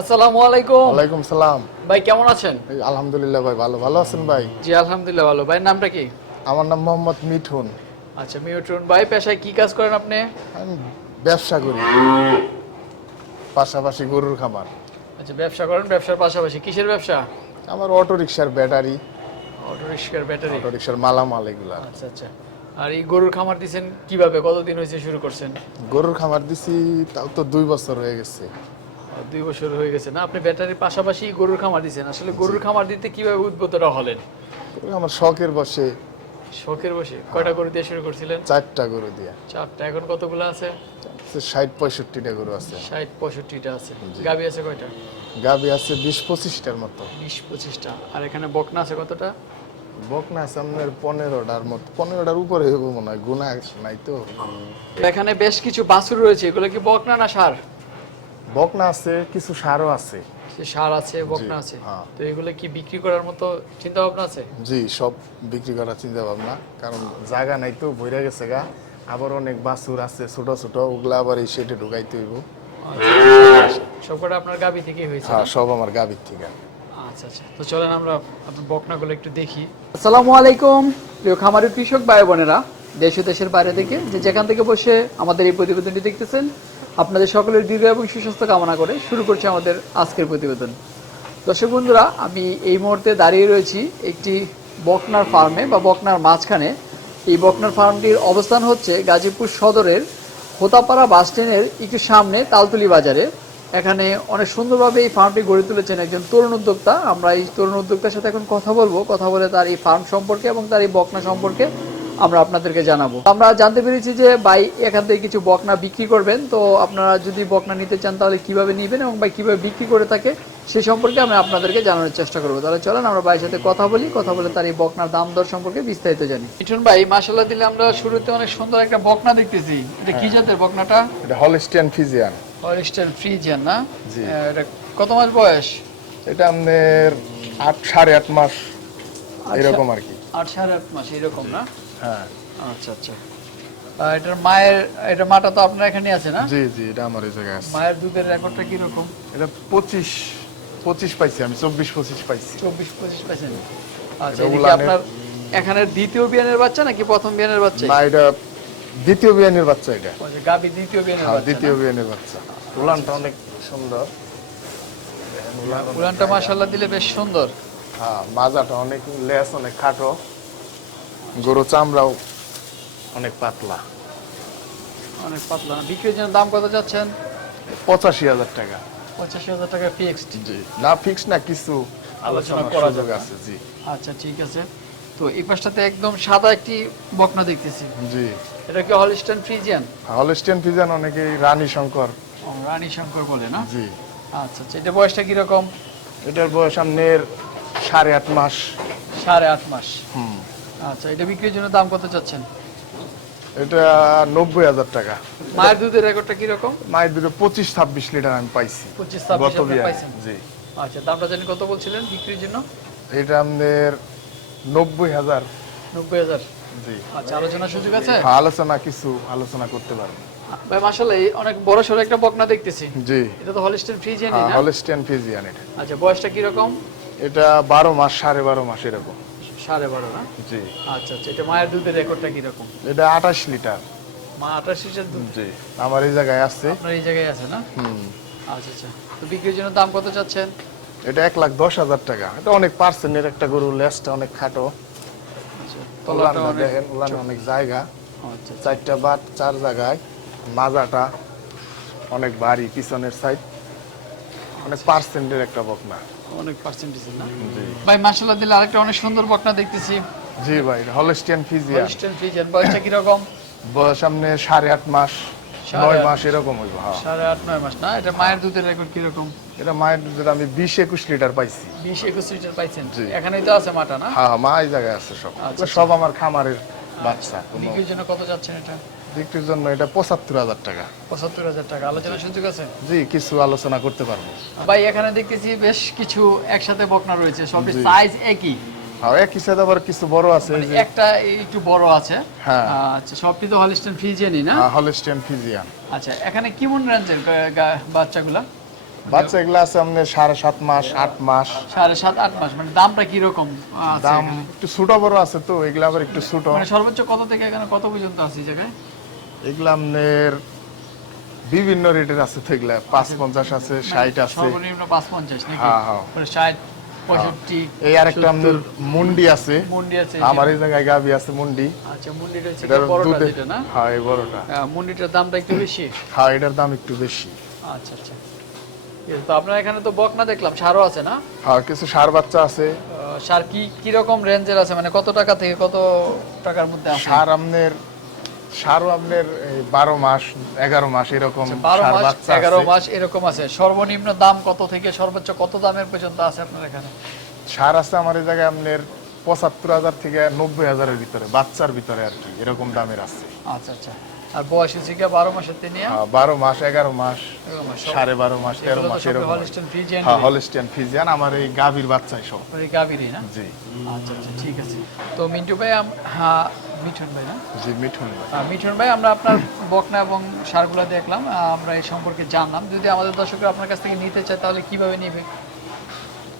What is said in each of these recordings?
আসসালামু আলাইকুম। ওয়ালাইকুম সালাম। ভাই কেমন আছেন? আলহামদুলিল্লাহ ভাই, ভালো আছেন ভাই? জি আলহামদুলিল্লাহ ভালো। ভাইয়ের নামটা কি? আমার নাম মোহাম্মদ মিঠুন। আচ্ছা মিউটুন ভাই, পেশায় কি কাজ করেন আপনি? আমি ব্যবসা করি, পাশাপাশি গরুর খামার। আচ্ছা ব্যবসা করেন, ব্যবসার পাশাপাশি কিসের ব্যবসা? আমার অটো রিক্সার ব্যাটারি, অটো রিক্সার ব্যাটারি। অটো রিক্সার মালামাল এগুলা। আচ্ছা আচ্ছা। আর এই গরুর খামার দিছেন কিভাবে, কতদিন হয়েছে শুরু করছেন? গরুর খামার দিছি তাও তো 2 বছর হয়ে গেছে। 2 বছর হয়ে গেছে না? আপনি ব্যাটারির পাশাপাশি গরুর খামার দিছেন। আসলে গরুর খামার দিতে কিভাবে উদ্বুদ্ধরা হলেন? আমার শখের বসে শখের বসে। কয়টা গরু দিয়ে শুরু করছিলেন? 4টা গরু দিয়া। 4টা। এখন কতগুলো আছে? 60-65টা গরু আছে। 60-65টা আছে। গাভী আছে কয়টা? গাভী আছে 20-25টার মতো। 20-25টা। আর এখানে বকনা আছে কতটা? বকনা আছে আপনার 15টার মতো, 15টার উপরে হইব মনে হয়, গুণা নাই তো। এখানে বেশ কিছু বাছুর রয়েছে, এগুলো কি বকনা না ষাঁড়? বকনা আছে, কিছু সারও আছে। ষাঁড় আছে, বকনা আছে। হ্যাঁ। তো এগুলো কি বিক্রি করার মতো চিন্তা ভাবনা আছে? জি, সব বিক্রি করার চিন্তা ভাবনা, কারণ জায়গা নাই তো, ভইরা গেছে গা। আবার অনেক বাছুর আছে ছোট ছোট, ওগুলা আবার এই শেডে ঢুকাইতে হইব। সবকটা আপনার গাবি থেকেই হয়েছে? হ্যাঁ, সব আমার গাভীর থেকে। আচ্ছা আচ্ছা, তো চলেন আমরা আপনার বকনাগুলো একটু দেখি। আসসালামু আলাইকুম প্রিয় খামারি কৃষক ভাই বোনেরা, দেশ ও দেশের বাইরে থেকে যে যেখান থেকে বসে আমাদের এই প্রতিবেদনটি দেখতেছেন, আপনাদের সকলের দীর্ঘ এবং সুস্বাস্থ্য কামনা করে শুরু করছি আমাদের আজকের প্রতিবেদন। দর্শক বন্ধুরা, আমি এই মুহূর্তে দাঁড়িয়ে রয়েছি একটি বকনার ফার্মে বা বকনার মাঝখানে। এই বকনার ফার্মটির অবস্থান হচ্ছে গাজীপুর সদরের হোতাপাড়া বাস স্ট্যান্ডের একটু সামনে তালতলি বাজারে। এখানে অনেক সুন্দরভাবে এই ফার্মটি গড়ে তুলেছেন একজন তরুণ উদ্যোক্তা। আমরা এই তরুণ উদ্যোক্তার সাথে এখন কথা বলবো, কথা বলে তার এই ফার্ম সম্পর্কে এবং তার এই বকনা সম্পর্কে আমরা আপনাদেরকে জানাবো। আমরা জানতে পেরেছি যে ভাই এখান থেকে কিছু বকনা বিক্রি করবেন। তো আপনারা যদি বকনা নিতে চান তাহলে কিভাবে নেবেন এবং ভাই কিভাবে বিক্রি করে থাকে সে সম্পর্কে আমরা আপনাদেরকে জানানোর চেষ্টা করবো। তাহলে চলেন আমরা ভাইয়ের সাথে কথা বলি, কথা বলে তার এই বকনার দাম দর সম্পর্কে বিস্তারিত জানি। মিঠুন ভাই, মাশাআল্লাহ দিলে আমরা শুরুতে অনেক সুন্দর একটা বকনা দেখতেছি। এটা কি জাতের বকনাটা? এটা হলস্টিয়ান ফ্রিজিয়ান। হলস্টাইন ফ্রিজিয়ান না? জি। এটা কত মাস বয়স? এটা আপনার 8 সাড়ে 8 মাস এরকম আর কি। 8 সাড়ে 8 মাস এরকম না? হ্যাঁ। আচ্ছা আচ্ছা। এটার মায়ের, এটা মাটা তো আপনার এখানে আছে না? জি জি, এটা আমার এই জায়গায় আছে। মায়ের দুধের রেকর্ডটা কি রকম? এটা 25 পাইছি আমি, 24-25 পাইছি। 24-25 পাইছেন? আচ্ছা, এটা এটা কি উলানের- আপনার এখানে দ্বিতীয় বিয়ানের বাচ্চা নাকি প্রথম বিয়ানের বাচ্চা? না, এটা দ্বিতীয় বিয়ানের বাচ্চা। এটা গাবি দ্বিতীয় বিয়ানের হ্যাঁ, বাচ্চা। দ্বিতীয় বিয়ানের বাচ্চা। উলানটা অনেক সুন্দর। উলানটা মাশাআল্লাহ দিলে বেশ সুন্দর। হ্যাঁ, মাজাটা অনেক, লেস অনেক খাটো, গরু চামড়াও অনেক পাতলা। অনেক পাতলা না? বিক্রির জন্য দাম কত যাচ্ছেন? 85,000 টাকা। 85,000 টাকা ফিক্সড? জি, না ফিক্স না, কিছু আলোচনা আলোচনা করা করা যাবে। আছে। জি আচ্ছা ঠিক আছে। তো এই পাশটাতে একদম সাদা একটি বকনা দেখতেছি। জি, এটা কি হলস্টাইন ফ্রিজিয়ান? হলস্টিয়ান ফ্রিজিয়ান, অনেকেই রানী শঙ্কর। রানী শঙ্কর বলে না? জি। আচ্ছা আচ্ছা, এটা বয়সটা কিরকম? এটার বয়স আপনার 8.5 মাস। 8.5 মাস। হুম। আচ্ছা, এটা বিক্রির জন্য দাম কত চাচ্ছেন? এটা 90,000 টাকা। মায়ের দুধের রেকর্ডটা কিরকম? মায়ের দুটো 25-26 লিটার আমি পাইছি 25-26 গত আপনি বিয়ানে। পাইছেন? জি। আচ্ছা, দামটা জানি কত বলছিলেন বিক্রির জন্য? এটা আপনার 90,000। 90,000? জি। আচ্ছা, আলোচনার সুযোগ আছে? হ্যাঁ, কিছু আলোচনা করতে পারবো। ভাই মাশাআল্লাহ অনেক বড় সড়ো একটা বকনা দেখতেছি। জি। এটা তো হলস্টাইন ফ্রিজিয়ান হ্যাঁ, না? হলস্টিয়ান ফ্রিজিয়ান এটা। আচ্ছা, বয়সটা কিরকম? এটা 12 মাস, 12.5 মাস এরকম। 12.5 না? জি। আচ্ছা আচ্ছা, এটা মায়ের দুধের রেকর্ডটা কিরকম? এটা 28 লিটার। মা 28 লিটার দুধ? জি, আমার এই জায়গায় আছে। আপনার এই জায়গায় আছে না? হুম। আচ্ছা আচ্ছা, তো বিক্রির জন্য দাম কত চাচ্ছেন? এটা 1,10,000 টাকা। এটা অনেক পার্সেন্টের একটা গরু, লেজটা অনেক খাটো। আচ্ছা, তলাটা উলানটা অনেক দেখেন, উলানে অনেক জায়গা, আচ্ছা 4টা বাট 4 জায়গায়। মাজাটা অনেক ভারী, পিছনের সাইড অনেক পার্সেন্টের একটা বকনা। অনেক পার্সেন্টেজ না? জি। ভাই মাশাআল্লাহ দিলে আরেকটা অনেক সুন্দর বকনা দেখতেছি। জি ভাই, হলস্টিয়ান ফ্রিজিয়ান। হলস্টাইন ফ্রিজিয়ান, বয়সটা কিরকম? বয়স সামনে 8.5 মাস, 9 মাস এরকম হইব। হ্যাঁ। 8.5-9 মাস না? এটা মায়ের দুধের রেকর্ড কিরকম? এটা মায়ের দুধের আমি 20-21 লিটার পাইছি। 20-21 লিটার পাইছেন? জি। এখানেই তো আছে মাটা না? হ্যাঁ, মা এই জায়গায় আছে সব। আচ্ছা, এগুলো সব আমার খামারের বাচ্চা। কোনো বিক্রির জন্য কত যাচ্ছেন এটা? বিক্রির জন্য এটা 75,000 টাকা। 75,000 টাকা। আলোচনার সুযোগ আছে? জি, কিছু আলোচনা করতে পারবো। ভাই এখানে দেখতেছি বেশ কিছু একসাথে বকনা রয়েছে, সবই সাইজ একই। হ্যাঁ, একই সাথে আবার কিছু বড় আছে মানে যে। একটা একটু বড় আছে। হ্যাঁ। আচ্ছা, সবটি তো হলস্টাইন ফ্রিজিয়ানই না? Holstein Friesian. আচ্ছা, এখানে কেমন রেঞ্জের বাচ্চাগুলা? বাচ্চা এগুলা আছে আপনার 7.5 মাস 8 মাস। 7.5-8 মাস, মানে দামটা কিরকম আছে দাম এখানে? একটু ছোট বড় আছে, তো এগুলা আবার একটু ছোট। মানে সর্বোচ্চ কত থেকে এখানে কত পর্যন্ত আছে এই জায়গায়? এগুলা আপনার বিভিন্ন রেটের আছে, তো এগুলা 5.50 আছে, 60 আছে। সর্বনিম্ন 5.50 নাকি? হ্যাঁ, হ্যাঁ। মানে 60, 65, এই আরেকটা আপনার মুন্ডি আছে, মুন্ডি আছে। আমার এই জায়গায় গাবি আছে মুন্ডি। আচ্ছা, মুন্ডিটা হচ্ছে এটার বড়টা দুধে, যেটা না? হ্যাঁ এই বড়টা। মুন্ডিটার দামটা একটু বেশি। হ্যাঁ এটার দাম একটু বেশি। আচ্ছা আচ্ছা, ঠিক আছে। তো আপনার এখানে তো বকনা দেখলাম, ষাঁড়ও আছে না? হ্যাঁ কিছু ষাঁড় বাচ্চা আছে। ষাঁড় কি রকম রেঞ্জের আছে, মানে কত টাকা থেকে কত টাকার মধ্যে আছে? ষাঁড়ও আপনার 12 মাস 11 মাস এরকম 12 ষাঁড় মাস বাচ্চা 11 আছে। মাস এরকম আছে। সর্বনিম্ন দাম কত থেকে সর্বোচ্চ কত দামের পর্যন্ত আছে আপনার এখানে? ষাঁড় আছে আমার এই জায়গায় আপনার 75,000 থেকে 90,000-এর ভিতরে, বাচ্চার ভিতরে আর কি, এরকম দামের আছে। আচ্ছা আচ্ছা। আর বয়স হচ্ছে কি 12 মাসের তিনিয়া? 12 মাস 11 মাস এরকম আছে। 12.5 মাস 13 মাস এরকম। Holstein Friesian. হ্যাঁ হলিস্টিয়ান ফ্রিজিয়ান, আমার এই গাভীর বাচ্চাই সব। ওই গাভীরই না? জি আচ্ছা আচ্ছা, ঠিক আছে। তো মিন্টু ভাই, হ্যাঁ মিঠুন ভাই না? জি মিঠুন ভাই। মিঠুন ভাই, আমরা আপনার বকনা এবং ষাঁড়গুলো দেখলাম, আমরা এই সম্পর্কে জানলাম। যদি আমাদের দর্শকরা আপনার কাছ থেকে নিতে চায় তাহলে কিভাবে নেবে?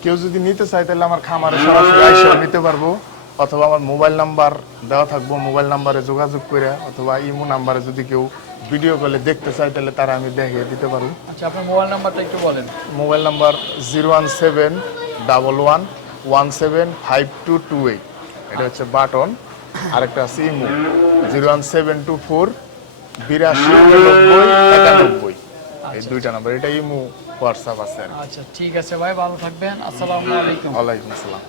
কেউ যদি নিতে চায় তাহলে আমার খামারে সরাসরি আইসা নিতে পারবো, অথবা আমার মোবাইল নাম্বার দেওয়া থাকবো, মোবাইল নাম্বারে যোগাযোগ করে, অথবা ইমো নাম্বারে যদি কেউ ভিডিও কলে দেখতে চায় তাহলে তারা আমি দেখিয়ে দিতে পারবো। আচ্ছা, আপনার মোবাইল নাম্বারটা একটু বলেন। মোবাইল নাম্বার 01711175228, এটা হচ্ছে বাটন। আরেকটা আছে ইমো 01724829091, এই দুইটা নাম্বার, এটা ইমো হোয়াটসঅ্যাপ আছে আর কি। আচ্ছা, ঠিক আছে ভাই, ভালো থাকবেন। আসসালামু আলাইকুম। ওয়ালাইকুম আসসালাম।